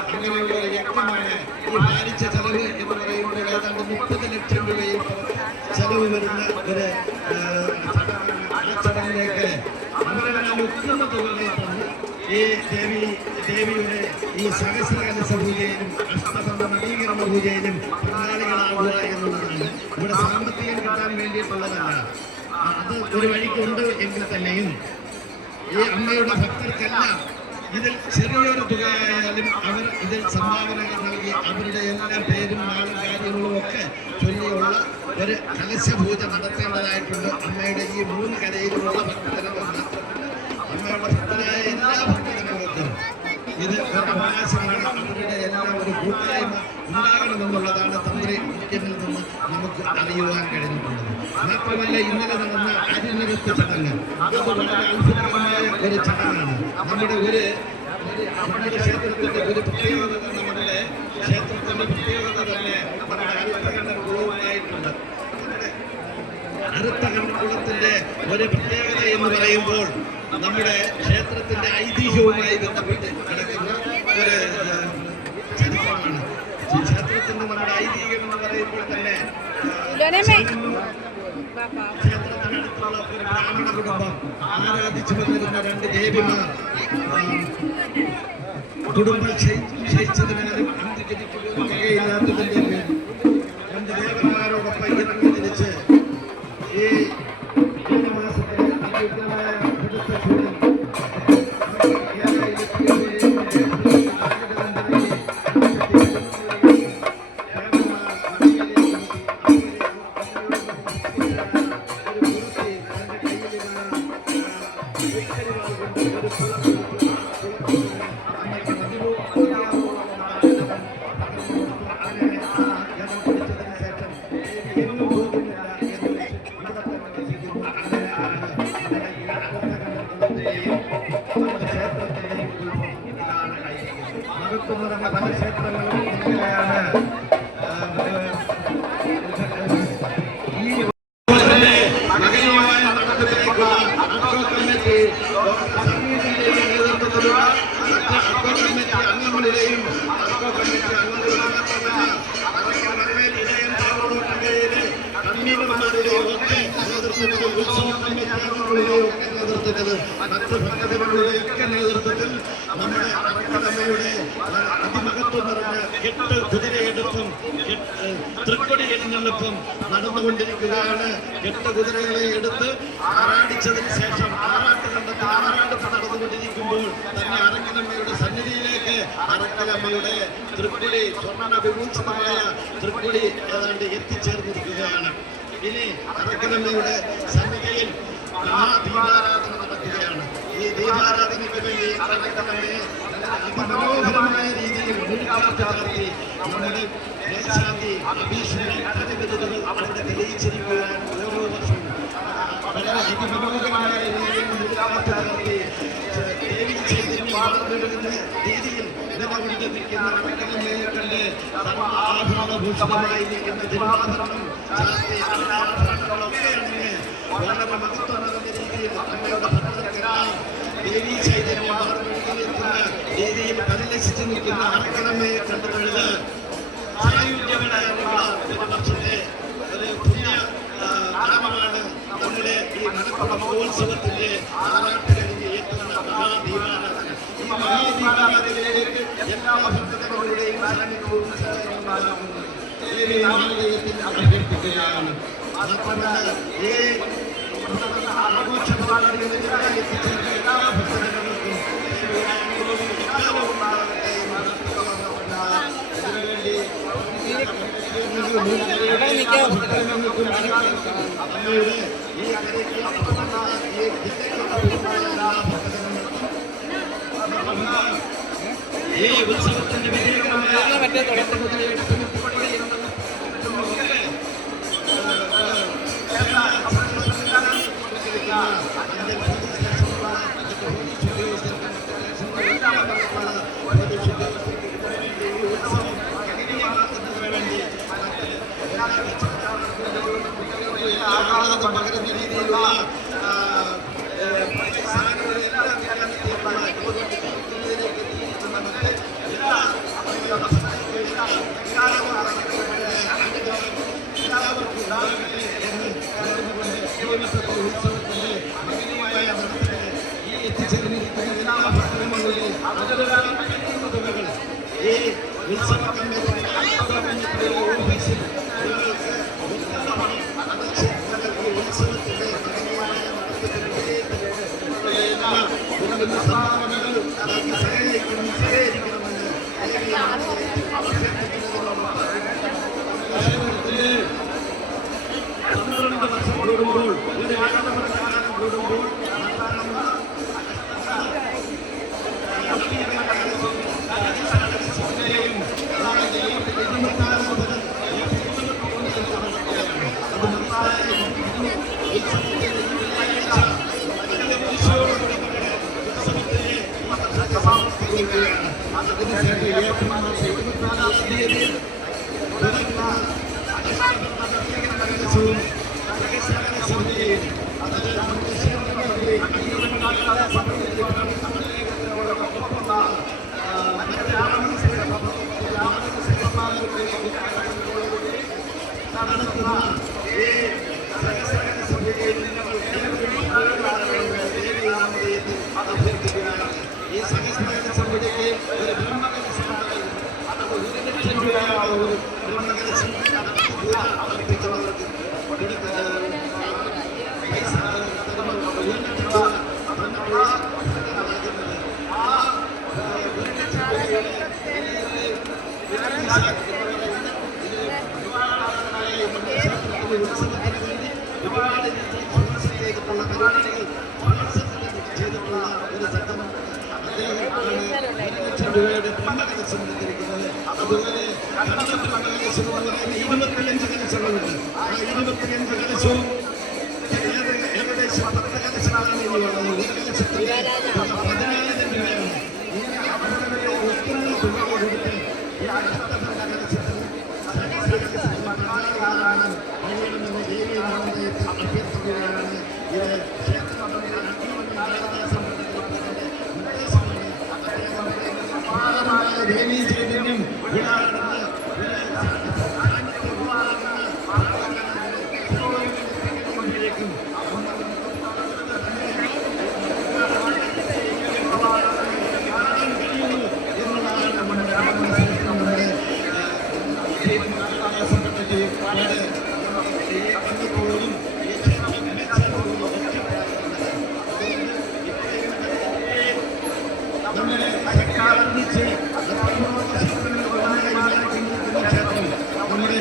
അങ്ങനെയുള്ള ഒരു യജ്ഞമാണ് ഈ ഭാരിച്ച ചെലവ് എന്ന് പറയുമ്പോൾ ഏതാണ്ട് 30 ലക്ഷം രൂപയിൽ ചെലവ് വരുന്ന ഒരു ചടങ്ങിലേക്ക് അവരവരെ ഒക്കുന്ന തുകകൾ ഈ ദേവിയുടെ ഈ സഹസ്രകലശ പൂജയിലും അഷ്ടബന്ധ നവീകരണ പൂജയിലും പങ്കാളികളാവുക എന്നുള്ളതാണ്. ഇവിടെ സാമ്പത്തികം കിട്ടാൻ വേണ്ടിയിട്ടുള്ളതല്ല, അത് ഒരു വഴിക്കുണ്ട് എങ്കിൽ തന്നെയും ഈ അമ്മയുടെ ഭക്തർക്കെല്ലാം ഇതിൽ ചെറിയൊരു തുകയായാലും അവർ ഇതിൽ സംഭാവനകൾ നൽകി അവരുടെ എല്ലാ പേരും നാളും കാര്യങ്ങളും ഒക്കെ ചൊല്ലിയുള്ള ഒരു കലശപൂജ നടത്തേണ്ടതായിട്ടുണ്ട്. അമ്മയുടെ ഈ 3 കരയിലുമുള്ള ഭക്തജനങ്ങൾ മാത്രമല്ല, അമ്മയുടെ ഭക്തരായ എല്ലാ ഭക്തജനങ്ങൾക്കും ഇത് ഒരു അവകാശമാണ്. അവരുടെ എല്ലാം ഒരു കൂട്ടായ്മ ഉണ്ടാകണമെന്നുള്ളതാണ് തന്ത്രി മുഖ്യനിൽ നിന്ന് നമുക്ക് അറിയുവാൻ കഴിഞ്ഞിട്ടുള്ളത്. മാത്രമല്ല, ഇന്നലെ നടന്ന അരിനൃത്ത ചടങ്ങ് അത് വളരെ അത്ഭുതകരമായ ഒരു ചടങ്ങാണ്. നമ്മുടെ ക്ഷേത്രത്തിന്റെ ഒരു പ്രത്യേകത, നമ്മുടെ ക്ഷേത്രത്തിന്റെ പ്രത്യേകത തന്നെ നമ്മുടെ അരുത്തകണ്ഠകുളവുമായിട്ടുണ്ട്. അരുത്തകണ്ഠകുളത്തിന്റെ ഒരു പ്രത്യേകത എന്ന് പറയുമ്പോൾ നമ്മുടെ ക്ഷേത്രത്തിന്റെ ഐതിഹ്യവുമായി ബന്ധപ്പെട്ട് കിടക്കുന്ന ഒരു ചരിത്രമാണ്. ക്ഷേത്രത്തിന്റെ നമ്മുടെ ഐതിഹ്യം എന്ന് പറയുമ്പോൾ തന്നെ ക്ഷേത്രത്തിനടുത്തുള്ള ഒരു ബ്രാഹ്മണ കുടുംബം ആരാധിച്ചു വന്നിരുന്ന 2 ദേവിമാർ കുടുംബം ക്ഷയിച്ചതിനാലും അന്ത്യജനിക്കുകയില്ലാത്തതിന്റെ പേരിൽ 2 ദേവന്മാരോടൊപ്പം ഇറങ്ങി തിരിച്ച് ഈ മാസത്തെ അതിയുഗ്രമായ അടുത്ത ചൂടിൽ പല ക്ഷേത്രങ്ങളും ഇങ്ങനെയാണ്. അംഗങ്ങളിലെയും കമ്മീഷന്മാരുടെയും ഒക്കെ നേതൃത്വത്തിൽ, ഉത്സവ കമ്മിറ്റി അംഗങ്ങളുടെയും ഒക്കെ നേതൃത്വത്തിൽ, മറ്റ് ഭക്തജനങ്ങളുടെയൊക്കെ നേതൃത്വത്തിൽ നമ്മുടെ അറക്കടമയുടെ അതിമഹത്വം നിറഞ്ഞ 8 കുതിരയെടുപ്പും തൃക്കൊടി എഴുന്നള്ളിപ്പും നടന്നുകൊണ്ടിരിക്കുകയാണ്. 8 കുതിരകളെ എടുത്ത് ആറാടിച്ചതിന് ശേഷം ആറാട്ടുകണ്ടത്തിൽ ആറാടുപ്പ് നടന്നുകൊണ്ടിരിക്കുമ്പോൾ തന്നെ അറക്കലമ്മയുടെ സന്നിധിയിലേക്ക് അറക്കലമ്മയുടെ തൃക്കൊടി, സ്വർണ്ണ വിഭൂഷിതമായ തൃക്കൊടി ഏതാണ്ട് എത്തിച്ചേർന്നിരിക്കുകയാണ്. ഇനി അറക്കലമ്മയുടെ സന്നിധിയിൽ മഹാദീപാരാധന നടക്കുകയാണ്. ഈ ദീപാരാധനയ്ക്ക് വേണ്ടി അറക്കലമ്മയെ അതിമനോഹരമായ രീതിയിൽ മുൻകാലത്ത് നമ്മുടെ മേൽശാന്തി അഭീഷണി പ്രതിബദ്ധതകൾ അവിടെ തെളിയിച്ചിരിക്കുകയാണ്. ഓരോ വർഷവും വളരെ അതിമനോഹരമായ രീതിയിൽ മുൻകാലത്ത് നടത്തി ദേവി ചൈതന്യം വളർന്നുവരുന്ന രീതിയിൽ നിലകൊണ്ടു നിൽക്കുന്ന അറക്കലമ്മയെ കണ്ട് സർവ്വാഭരണഭൂഷിതമായിരിക്കുന്ന തിരുവാഭരണം ശാസ്ത്രീയ ആഭരണങ്ങളൊക്കെ അണിഞ്ഞ് വളരെ മഹത്വം നിറഞ്ഞ രീതിയിൽ തങ്ങളുടെ ഭക്തർക്കെല്ലാം ദേവി ചൈതന്യം വളർന്നുകൊണ്ടിരിക്കുന്ന രീതിയിൽ പരിലസിച്ചു നിൽക്കുന്ന അറക്കലമ്മയെ കണ്ടുകൊണ്ട് സായുജ്യങ്ങളായുള്ള ഒരു വർഷത്തെ ഒരു പുണ്യ നാമമാണ് നമ്മുടെ ഈ നടക്കുന്ന മഹോത്സവത്തിന്റെ ആറാട്ട് കഴിഞ്ഞ് എത്തുന്ന മഹാദീപാരാധന. ഈ മഹാദീപാരാധനയിലേക്ക് എല്ലാ ഭക്തജനങ്ങളുടെയും സാന്നിധ്യവും അഭ്യർത്ഥിക്കുകയാണ്. മാത്രമല്ല, ഈ ആഘോഷ പരിപാടികളിൽ എത്തിച്ചേർന്ന എല്ലാ ഭക്തജനങ്ങൾക്കും ഇതിനുവേണ്ടി ഈ ഉത്സവത്തിന്റെ വിജയകരമായ പകരുന്ന രീതിയിലുള്ള സാധനങ്ങളെല്ലാം എല്ലാ കൊള്ളുകയാണ്. അതിനുശേഷം ഏപ്രിൽ മാസം 24-ാം തീയതി തുടങ്ങുന്ന നഗരസവും നഗരസഭ സമിതിയെയും നടത്തുന്ന ഈ സഹസ്രകല സഭയിൽ അഭ്യർത്ഥിക്കുകയാണ്. ഈ സഹസ്രകല സഭയ്ക്ക് ഒരു ബ്രഹ്മകലശം അത് 1,00,000 രൂപയാണ്. ഒരു ബ്രഹ്മകലശം അർപ്പിക്കുന്നവർക്ക് പൈസ 1,00,000 രൂപ ഉത്സവത്തിന് വേണ്ടി ഒരുപാട് സ്പോൺസറിലേക്കുള്ള പരിപാടികൾ ചെയ്തിട്ടുള്ള ഒരു സംഘം അദ്ദേഹമാണ് 1,00,000 രൂപയുടെ ബ്രഹ്മകലശം എടുത്തിരിക്കുന്നത്. അതുപോലെ ബ്രഹ്മകലശം എന്ന് പറയുന്ന 25 കലശങ്ങളുണ്ട്. ആ 25 കലശവും ഏകദേശം 10 കലശങ്ങളാണ് ഇനിയുള്ളത്. ഒരു കലശത്തിന് 14,000 രൂപയാണ്. അവരുടെ ഒത്തുള്ള തുക കൊടുത്ത് ഈ അടുത്ത ബ്രഹ്മകലശത്തിന് പങ്കാളികളാണ് കഴിയണമെന്ന് ദേവി നാമധേയത്തിൽ അഭ്യർത്ഥിക്കുകയാണ്. ഇത് ക്ഷേത്രത്തിന്റെ നിർദ്ദേശമാണ്. ദേവീ ചൈതന്യം ും നമ്മുടെ